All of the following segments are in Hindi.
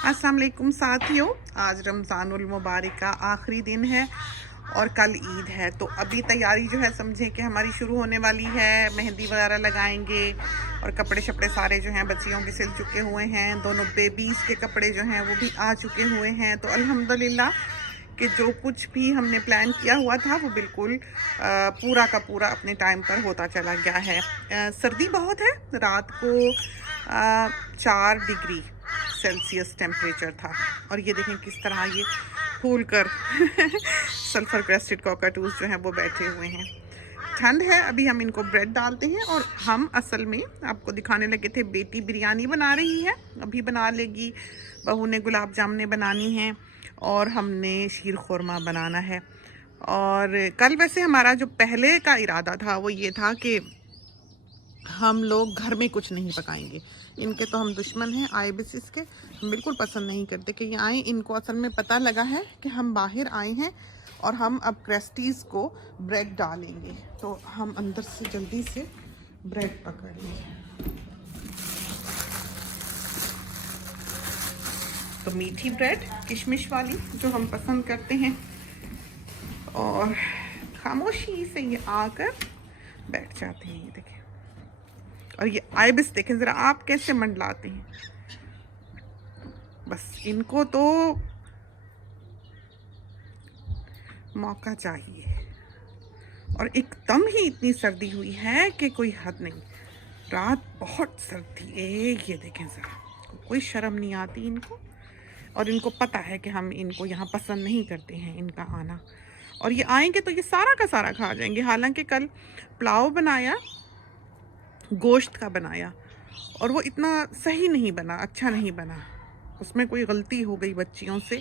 अस्सलाम वालेकुम साथियों, आज रमज़ानुल मुबारक का आखिरी दिन है और कल ईद है। तो अभी तैयारी जो है समझें कि हमारी शुरू होने वाली है। मेहंदी वगैरह लगाएंगे और कपड़े शपड़े सारे जो हैं बच्चियों के सिल चुके हुए हैं। दोनों बेबीज़ के कपड़े जो हैं वो भी आ चुके हुए हैं। तो अल्हम्दुलिल्लाह कि जो कुछ भी हमने प्लान किया हुआ था वो बिल्कुल पूरा का पूरा अपने टाइम पर होता चला गया है। सर्दी बहुत है, रात को 4 डिग्री सेल्सियस टेम्परेचर था और ये देखें किस तरह ये फूल कर सल्फर क्रेस्टेड कॉकाटूस जो हैं वो बैठे हुए हैं। ठंड है, अभी हम इनको ब्रेड डालते हैं और हम असल में आपको दिखाने लगे थे बेटी बिरयानी बना रही है, अभी बना लेगी। बहू ने गुलाब जामुन बनानी हैं और हमने शीर खुरमा बनाना है। और कल वैसे हमारा जो पहले का इरादा था वो ये था कि हम लोग घर में कुछ नहीं पकाएंगे। इनके तो हम दुश्मन हैं, आईबिसिस के, हम बिल्कुल पसंद नहीं करते कि ये आए। इनको असल में पता लगा है कि हम बाहर आए हैं और हम अब क्रेस्टीज़ को ब्रेड डालेंगे, तो हम अंदर से जल्दी से ब्रेड पकड़ लेंगे। तो मीठी ब्रेड किशमिश वाली जो हम पसंद करते हैं, और खामोशी से ये आकर बैठ जाते हैं। ये देखें, और ये आइबिस देखें ज़रा आप कैसे मंडलाते हैं। बस इनको तो मौका चाहिए। और एकदम ही इतनी सर्दी हुई है कि कोई हद नहीं। रात बहुत सर्दी है, ये देखें ज़रा, कोई शर्म नहीं आती इनको। और इनको पता है कि हम इनको यहाँ पसंद नहीं करते हैं इनका आना, और ये आएंगे तो ये सारा का सारा खा जाएंगे। हालांकि कल पुलाव बनाया, गोश्त का बनाया, और वो इतना सही नहीं बना, अच्छा नहीं बना, उसमें कोई गलती हो गई बच्चियों से।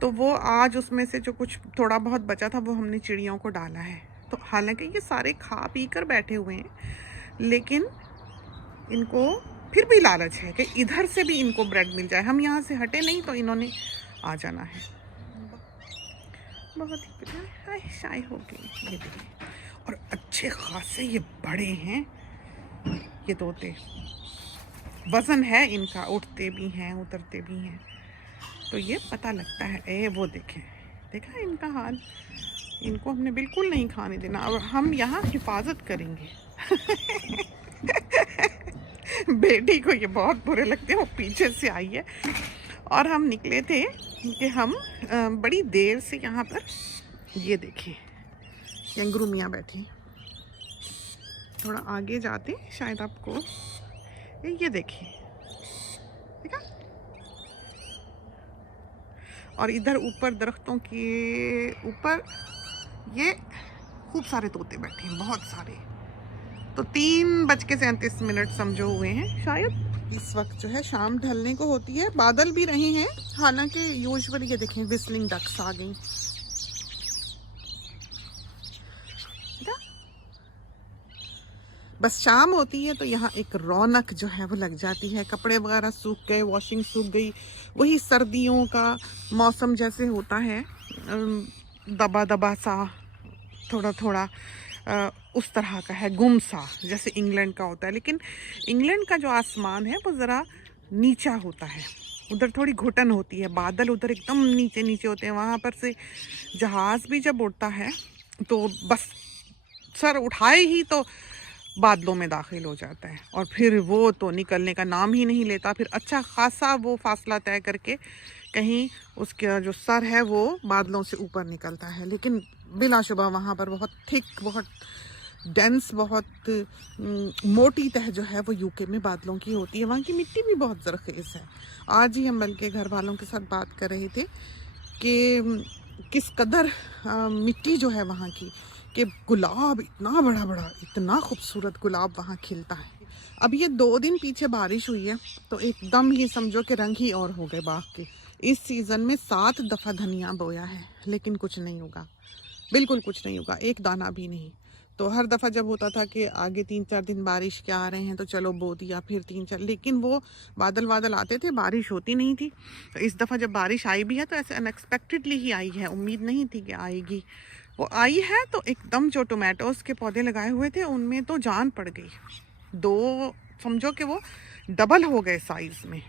तो वो आज उसमें से जो कुछ थोड़ा बहुत बचा था वो हमने चिड़ियों को डाला है। तो हालांकि ये सारे खा पी कर बैठे हुए हैं, लेकिन इनको फिर भी लालच है कि इधर से भी इनको ब्रेड मिल जाए। हम यहाँ से हटे नहीं तो इन्होंने आ जाना है। बहुत ही शाय हो गई। ये देखिए, और अच्छे खासे ये बड़े हैं ये तोते, वज़न है इनका, उठते भी हैं उतरते भी हैं, तो ये पता लगता है। ए वो देखें, देखा इनका हाल, इनको हमने बिल्कुल नहीं खाने देना और हम यहाँ हिफाजत करेंगे। बेटी को ये बहुत बुरे लगते हैं, वो पीछे से आई है। और हम निकले थे कि हम बड़ी देर से यहाँ पर, ये देखिए कैंगरू मियाँ बैठी। थोड़ा आगे जाते शायद आपको, ये देखिए, देखा। और इधर ऊपर दरख्तों के ऊपर ये खूब सारे तोते बैठे हैं, बहुत सारे। तो 3:37 समझो हुए हैं शायद। इस वक्त जो है शाम ढलने को होती है, बादल भी रहे हैं। हालांकि यूजुअली ये देखें विस्लिंग डक्स आ गई। बस शाम होती है तो यहाँ एक रौनक जो है वो लग जाती है। कपड़े वगैरह सूख गए, वॉशिंग सूख गई, वही सर्दियों का मौसम जैसे होता है, दबा दबा सा, थोड़ा थोड़ा उस तरह का है, गुम सा, जैसे इंग्लैंड का होता है। लेकिन इंग्लैंड का जो आसमान है वो ज़रा नीचा होता है, उधर थोड़ी घुटन होती है, बादल उधर एकदम नीचे नीचे होते हैं। वहाँ पर से जहाज़ भी जब उड़ता है तो बस सर उठाए ही तो बादलों में दाखिल हो जाता है, और फिर वो तो निकलने का नाम ही नहीं लेता। फिर अच्छा खासा वो फासला तय करके कहीं उसका जो सर है वो बादलों से ऊपर निकलता है। लेकिन बिलाशुबा वहाँ पर बहुत थिक, बहुत डेंस, बहुत मोटी तह जो है वो यूके में बादलों की होती है। वहाँ की मिट्टी भी बहुत ज़रख़ेज़ है। आज ही हम बल्कि घर वालों के साथ बात कर रहे थे कि किस कदर मिट्टी जो है वहाँ की, कि गुलाब इतना बड़ा बड़ा, इतना खूबसूरत गुलाब वहाँ खिलता है। अब ये 2 दिन पीछे बारिश हुई है तो एकदम ही समझो कि रंग ही और हो गए बाग के। इस सीज़न में 7 दफ़ा धनिया बोया है, लेकिन कुछ नहीं होगा, बिल्कुल कुछ नहीं होगा, एक दाना भी नहीं। तो हर दफ़ा जब होता था कि आगे 3-4 दिन बारिश के आ रहे हैं तो चलो बो दिया, फिर 3-4, लेकिन वो बादल आते थे, बारिश होती नहीं थी। तो इस दफ़ा जब बारिश आई भी है तो ऐसे अनएक्सपेक्टेडली ही आई है, उम्मीद नहीं थी कि आएगी। वो आई है तो एकदम जो टोमेटोज़ के पौधे लगाए हुए थे उनमें तो जान पड़ गई। 2 समझो कि वो डबल हो गए साइज़ में।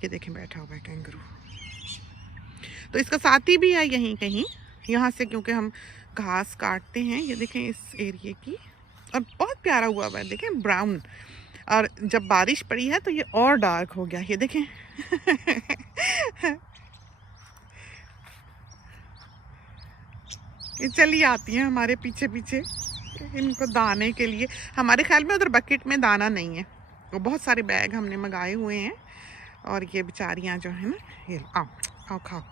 ये देखें बैठा हुआ है कैंगरू। तो इसका साथी भी है यहीं कहीं, यहाँ से क्योंकि हम घास काटते हैं। ये देखें इस एरिए की, और बहुत प्यारा हुआ है देखें, ब्राउन। और जब बारिश पड़ी है तो ये और डार्क हो गया, ये देखें। ये चली आती हैं हमारे पीछे पीछे इनको दाने के लिए। हमारे ख्याल में उधर बकेट में दाना नहीं है, वो बहुत सारे बैग हमने मंगाए हुए हैं। और ये बेचारियां जो है ना, ये आओ आओ खाओ,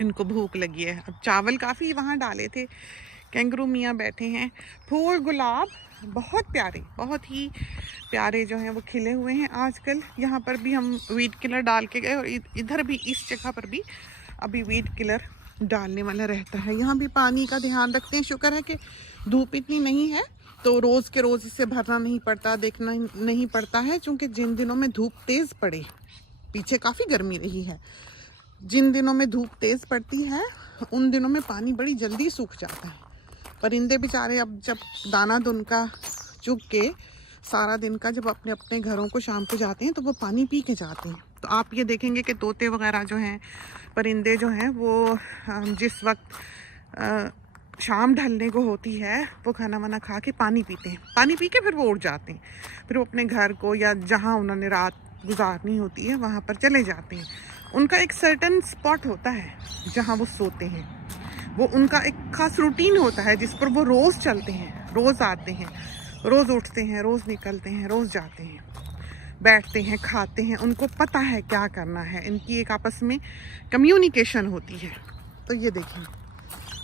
इनको भूख लगी है। अब चावल काफ़ी वहाँ डाले थे, कैंगरू मियाँ बैठे हैं। फूल गुलाब बहुत प्यारे, बहुत ही प्यारे जो हैं वो खिले हुए हैं आजकल। यहाँ पर भी हम वीड किलर डाल के गए, और इधर भी इस जगह पर भी अभी वीड किलर डालने वाला रहता है। यहाँ भी पानी का ध्यान रखते हैं। शुक्र है कि धूप इतनी नहीं है, तो रोज़ के रोज़ इसे भरना नहीं पड़ता, देखना नहीं पड़ता है। चूँकि जिन दिनों में धूप तेज़ पड़े, पीछे काफ़ी गर्मी रही है, जिन दिनों में धूप तेज़ पड़ती है उन दिनों में पानी बड़ी जल्दी सूख जाता है। परिंदे बेचारे अब जब दाना दुन का चुग के सारा दिन का जब अपने अपने घरों को शाम को जाते हैं तो वो पानी पी के जाते हैं। तो आप ये देखेंगे कि तोते वगैरह जो हैं, परिंदे जो हैं, वो जिस वक्त शाम ढलने को होती है वो खाना वाना खा के पानी पीते हैं। पानी पी के फिर वो उड़ जाते हैं, फिर वो अपने घर को या जहाँ उन्होंने रात गुजारनी होती है वहाँ पर चले जाते हैं। उनका एक सर्टन स्पॉट होता है जहाँ वो सोते हैं, वो उनका एक खास रूटीन होता है जिस पर वो रोज़ चलते हैं, रोज़ आते हैं, रोज़ उठते हैं, रोज़ निकलते हैं, रोज़ जाते हैं, बैठते हैं, खाते हैं। उनको पता है क्या करना है, इनकी एक आपस में कम्युनिकेशन होती है। तो ये देखिए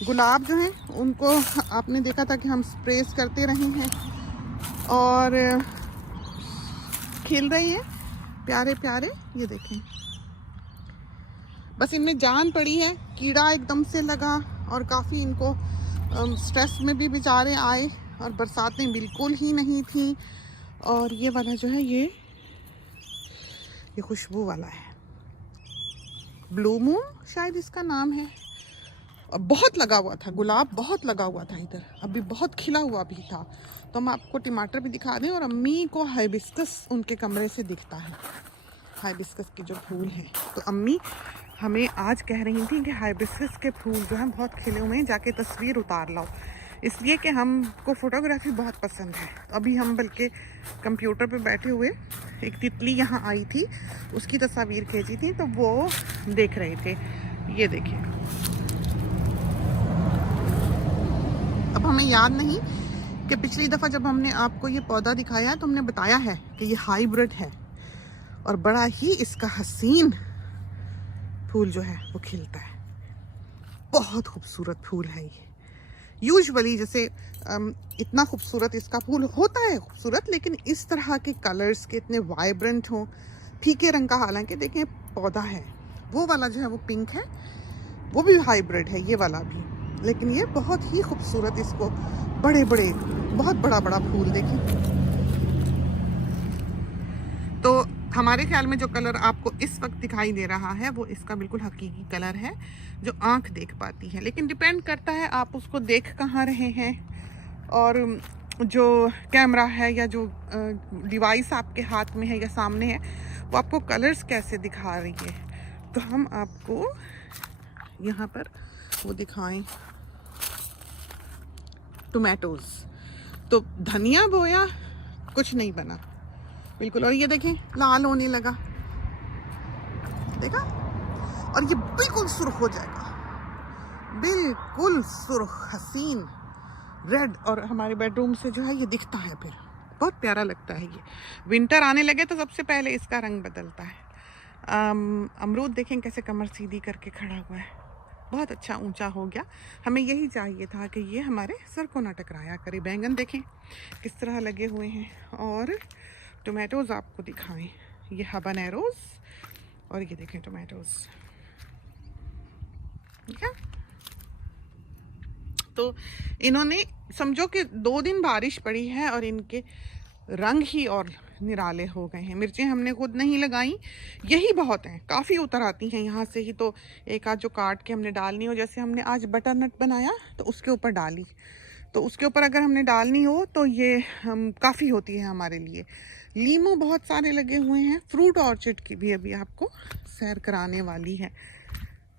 गुलाब जो हैं उनको आपने देखा था कि हम स्प्रेस करते रहे हैं और खिल रही है प्यारे प्यारे। ये देखें, बस इनमें जान पड़ी है, कीड़ा एकदम से लगा और काफ़ी इनको स्ट्रेस में भी बेचारे आए, और बरसातें बिल्कुल ही नहीं थी। और ये वाला जो है ये खुशबू वाला है, ब्लू मून शायद इसका नाम है। और बहुत लगा हुआ था गुलाब, बहुत लगा हुआ था इधर, अभी बहुत खिला हुआ भी था। तो हम आपको टमाटर भी दिखा दें। और अम्मी को हाइबिस्कस उनके कमरे से दिखता है, हाइबिस्कस के जो फूल हैं। तो अम्मी हमें आज कह रही थी कि हाइबिस्कस के फूल जो हैं बहुत खिले हुए हैं, जाके तस्वीर उतार लाओ, इसलिए कि हमको फ़ोटोग्राफी बहुत पसंद है। अभी हम बल्कि कंप्यूटर पे बैठे हुए एक तितली यहाँ आई थी, उसकी तस्वीर खींची थी, तो वो देख रहे थे। ये देखिए, अब हमें याद नहीं कि पिछली दफ़ा जब हमने आपको ये पौधा दिखाया है तो हमने बताया है कि ये हाइब्रिड है और बड़ा ही इसका हसीन फूल जो है वो खिलता है। बहुत खूबसूरत फूल है ये। यूजुअली जैसे इतना खूबसूरत इसका फूल होता है, खूबसूरत, लेकिन इस तरह के कलर्स के इतने वाइब्रेंट हों, फीके रंग का, हालांकि देखें पौधा है वो वाला जो है वो पिंक है, वो भी हाइब्रिड है ये वाला भी, लेकिन ये बहुत ही खूबसूरत, इसको बड़े बड़े बहुत बड़ा बड़ा फूल देखें। तो हमारे ख्याल में जो कलर आपको इस वक्त दिखाई दे रहा है वो इसका बिल्कुल हकीकी कलर है जो आंख देख पाती है, लेकिन डिपेंड करता है आप उसको देख कहाँ रहे हैं और जो कैमरा है या जो डिवाइस आपके हाथ में है या सामने है वो आपको कलर्स कैसे दिखा रही है। तो हम आपको यहाँ पर वो दिखाएं, टोमेटोज। तो धनिया बोया कुछ नहीं बना बिल्कुल, और ये देखें लाल होने लगा, देखा, और ये बिल्कुल सुर्ख हो जाएगा, बिल्कुल सुर्ख हसीन रेड, और हमारे बेडरूम से जो है ये दिखता है, फिर बहुत प्यारा लगता है। ये विंटर आने लगे तो सबसे पहले इसका रंग बदलता है। अमरूद देखें कैसे कमर सीधी करके खड़ा हुआ है, बहुत अच्छा ऊंचा हो गया। हमें यही चाहिए था कि ये हमारे सर को ना टकराया करे। बैंगन देखें किस तरह लगे हुए हैं, और टोमेटोज आपको दिखाएं, ये हबानेरोज, और ये देखें टोमेटोज, ठीक है। तो इन्होंने समझो कि 2 दिन बारिश पड़ी है और इनके रंग ही और निराले हो गए हैं। मिर्चें हमने खुद नहीं लगाई, यही बहुत हैं, काफ़ी उतर आती हैं यहाँ से ही। तो एक आध जो काट के हमने डालनी हो, जैसे हमने आज बटर नट बनाया तो उसके ऊपर डाली, तो उसके ऊपर अगर हमने डालनी हो तो ये काफ़ी होती है हमारे लिए, लीमू बहुत सारे लगे हुए हैं। फ्रूट ऑर्चिड की भी अभी आपको सैर कराने वाली है,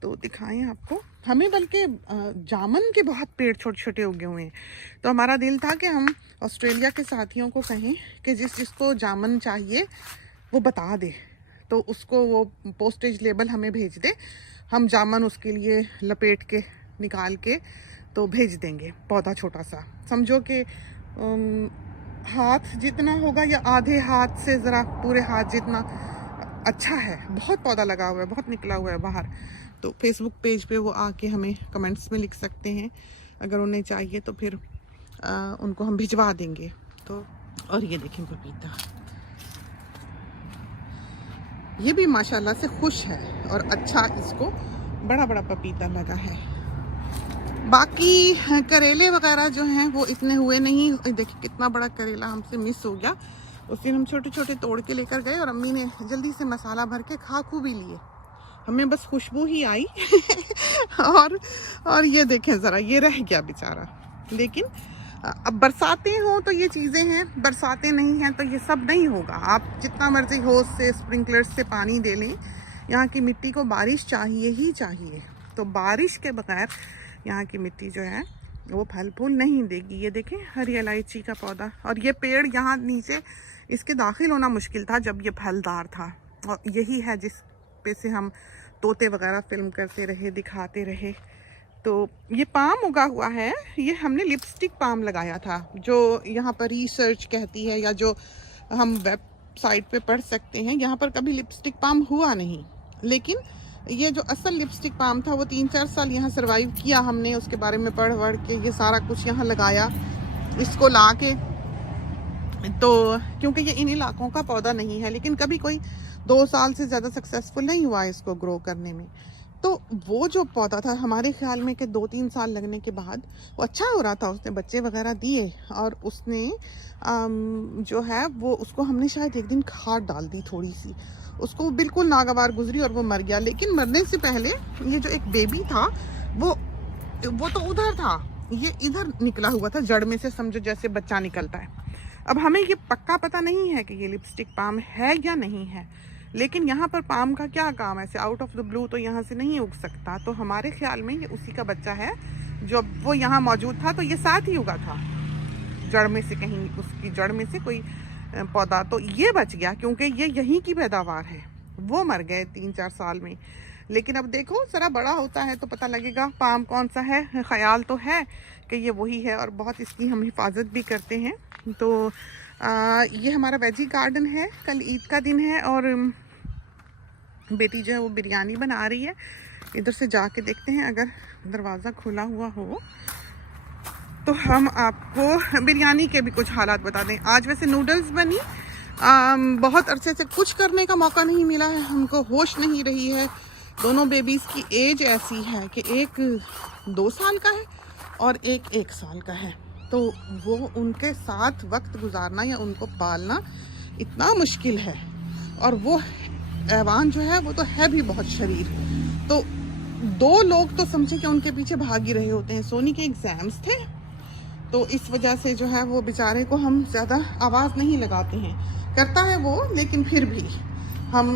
तो दिखाएं आपको। हमें बल्कि जामुन के बहुत पेड़ छोटे छोटे उगे हुए हैं, तो हमारा दिल था कि हम ऑस्ट्रेलिया के साथियों को कहें कि जिसको जामुन चाहिए वो बता दे, तो उसको वो पोस्टेज लेबल हमें भेज दे, हम जामुन उसके लिए लपेट के निकाल के तो भेज देंगे। पौधा छोटा सा, समझो कि हाथ जितना होगा या आधे हाथ से ज़रा पूरे हाथ जितना, अच्छा है। बहुत पौधा लगा हुआ है, बहुत निकला हुआ है बाहर। तो फेसबुक पेज पे वो आके हमें कमेंट्स में लिख सकते हैं, अगर उन्हें चाहिए तो फिर उनको हम भिजवा देंगे। तो और ये देखें पपीता, ये भी माशाल्लाह से खुश है और अच्छा, इसको बड़ा बड़ा पपीता लगा है। बाकी करेले वगैरह जो हैं वो इतने हुए नहीं। देखिए कितना बड़ा करेला हमसे मिस हो गया। उस दिन हम छोटे छोटे तोड़ के लेकर गए और अम्मी ने जल्दी से मसाला भर के खा खूब भी लिए, हमें बस खुशबू ही आई और ये देखें ज़रा, ये रह गया बेचारा। लेकिन अब बरसातें हों तो ये चीज़ें हैं, बरसातें नहीं हैं तो ये सब नहीं होगा। आप जितना मर्जी होस से स्प्रिंकलर से पानी दे लें, यहाँ की मिट्टी को बारिश चाहिए ही चाहिए। तो बारिश के बगैर यहाँ की मिट्टी जो है वो फल फूल नहीं देगी। ये देखें हरी इलायची का पौधा, और ये पेड़ यहाँ नीचे इसके दाखिल होना मुश्किल था जब ये फलदार था, और यही है जिस पे से हम तोते वगैरह फिल्म करते रहे, दिखाते रहे। तो ये पाम उगा हुआ है, ये हमने लिपस्टिक पाम लगाया था, जो यहाँ पर रिसर्च कहती है या जो हम वेबसाइट पे पढ़ सकते हैं। यहाँ पर कभी लिपस्टिक पाम हुआ नहीं, लेकिन ये जो असल लिपस्टिक पाम था वो 3-4 साल यहाँ सरवाइव किया। हमने उसके बारे में पढ़ के ये सारा कुछ यहाँ लगाया, इसको ला के। तो क्योंकि ये इन इलाकों का पौधा नहीं है, लेकिन कभी कोई 2 साल से ज़्यादा सक्सेसफुल नहीं हुआ इसको ग्रो करने में। तो वो जो पौधा था हमारे ख्याल में कि 2-3 साल लगने के बाद वो अच्छा हो रहा था, उसने बच्चे वगैरह दिए, और उसने जो है वो उसको हमने शायद एक दिन खाद डाल दी थोड़ी सी, उसको बिल्कुल नागवार गुजरी और वो मर गया। लेकिन मरने से पहले ये जो एक बेबी था वो तो उधर था, ये इधर निकला हुआ था जड़ में से, समझो जैसे बच्चा निकलता है। अब हमें ये पक्का पता नहीं है कि ये लिपस्टिक पाम है या नहीं है, लेकिन यहाँ पर पाम का क्या काम है, ऐसे आउट ऑफ द ब्लू तो यहाँ से नहीं उग सकता। तो हमारे ख्याल में ये उसी का बच्चा है, जब वो यहाँ मौजूद था तो ये साथ ही उगा था जड़ में से, कहीं उसकी जड़ में से कोई पौधा, तो ये बच गया क्योंकि ये यहीं की पैदावार है। वो मर गए 3-4 साल में। लेकिन अब देखो ज़रा बड़ा होता है तो पता लगेगा पाम कौन सा है। ख्याल तो है कि ये वही है, और बहुत इसकी हम हिफाजत भी करते हैं। तो ये हमारा वेजी गार्डन है। कल ईद का दिन है और बेटी जो है वो बिरयानी बना रही है। इधर से जाके देखते हैं, अगर दरवाज़ा खुला हुआ हो तो हम आपको बिरयानी के भी कुछ हालात बता दें। आज वैसे नूडल्स बनी, बहुत अरसे से कुछ करने का मौका नहीं मिला है हमको, होश नहीं रही है। दोनों बेबीज़ की एज ऐसी है कि एक 2 साल का है और एक 1 साल का है, तो वो उनके साथ वक्त गुजारना या उनको पालना इतना मुश्किल है। और वो ऐवान जो है वो तो है भी बहुत शरीर। तो 2 लोग तो समझे कि उनके पीछे भाग ही रहे होते हैं। सोनी के एग्ज़ाम्स थे, तो इस वजह से जो है वो बेचारे को हम ज़्यादा आवाज़ नहीं लगाते हैं। करता है वो, लेकिन फिर भी हम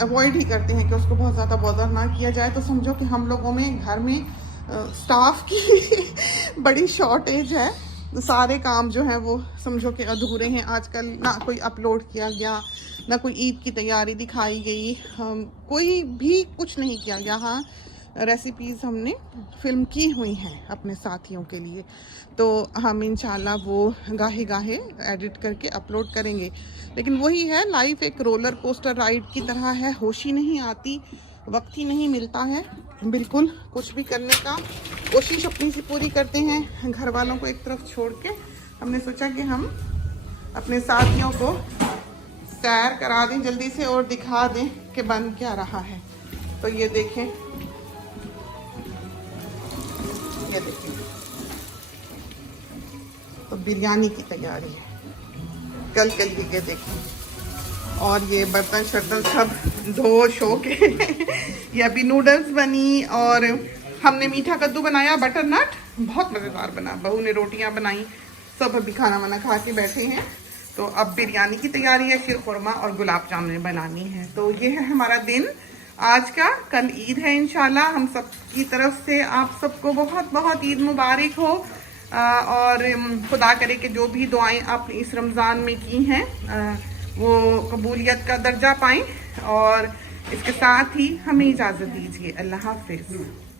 अवॉइड ही करते हैं कि उसको बहुत ज़्यादा बॉदर ना किया जाए। तो समझो कि हम लोगों में घर में स्टाफ की बड़ी शॉर्टेज है। सारे काम जो है वो समझो कि अधूरे हैं आजकल। ना कोई अपलोड किया गया, ना कोई ईद की तैयारी दिखाई गई, कोई भी कुछ नहीं किया गया। हाँ, रेसिपीज़ हमने फिल्म की हुई हैं अपने साथियों के लिए, तो हम इंशाल्लाह वो गाहे गाहे एडिट करके अपलोड करेंगे। लेकिन वही है, लाइफ एक रोलर कोस्टर राइड की तरह है, होश ही नहीं आती, वक्त ही नहीं मिलता है बिल्कुल कुछ भी करने का। कोशिश अपनी सी पूरी करते हैं, घर वालों को एक तरफ छोड़ के हमने सोचा कि हम अपने साथियों को सैर करा दें जल्दी से और दिखा दें कि बन क्या रहा है। तो ये देखें, ये देखें, तो बिरयानी की तैयारी है कल के लिए। ये देखें, और ये बर्तन शर्तन सब धो शो के ये अभी नूडल्स बनी, और हमने मीठा कद्दू बनाया, बटर नट, बहुत मज़ेदार बना। बहू ने रोटियां बनाई, सब अभी खाना वाना खा के बैठे हैं। तो अब बिरयानी की तैयारी है, शीर खुरमा और गुलाब जामुन बनानी है। तो ये है हमारा दिन आज का। कल ईद है इंशाल्लाह। हम सब की तरफ से आप सबको बहुत बहुत ईद मुबारक हो। और खुदा करे कि जो भी दुआएं आपने इस रमज़ान में की हैं वो कबूलियत का दर्जा पाएं। और इसके साथ ही हमें इजाज़त दीजिए। अल्लाह हाफिज़।